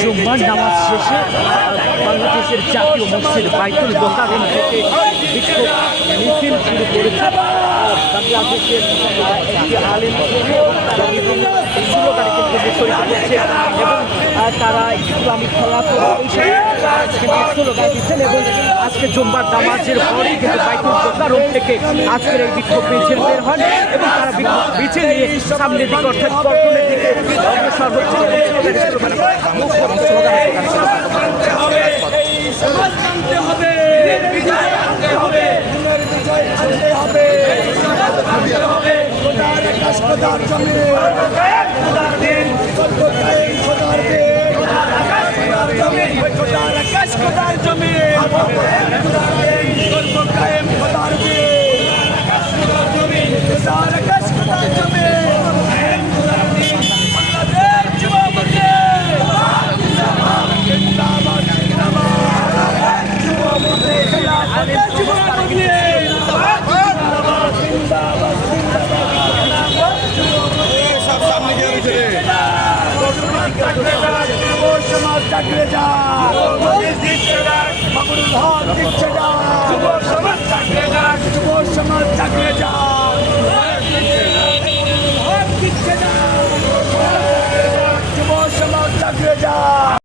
জুম্মার নামাজ শেষে বাংলাদেশের জাতীয় মসজিদ বাইতুল মোকাররম থেকে বিক্ষোভ মিছিল শুরু করেছে বাংলাদেশের একটি আলেম স্লোগানে কিন্তু মুখরিত করছে এবং তারা ইসলামী খেলাফত স্লোগান দিচ্ছেন এবং আজকে জুম্মার নামাজের পরেই কিন্তু বাইতুল মোকাররম থেকে আজকের এই বিক্ষোভ মিছিল বের হন এবং তারা বিক্ষোভ মিছিল নিয়ে সামনের দিকে অর্থাৎ পল্টনের দিকে অগ্রসর সমাজ চাকরি যা দিচ্ছে না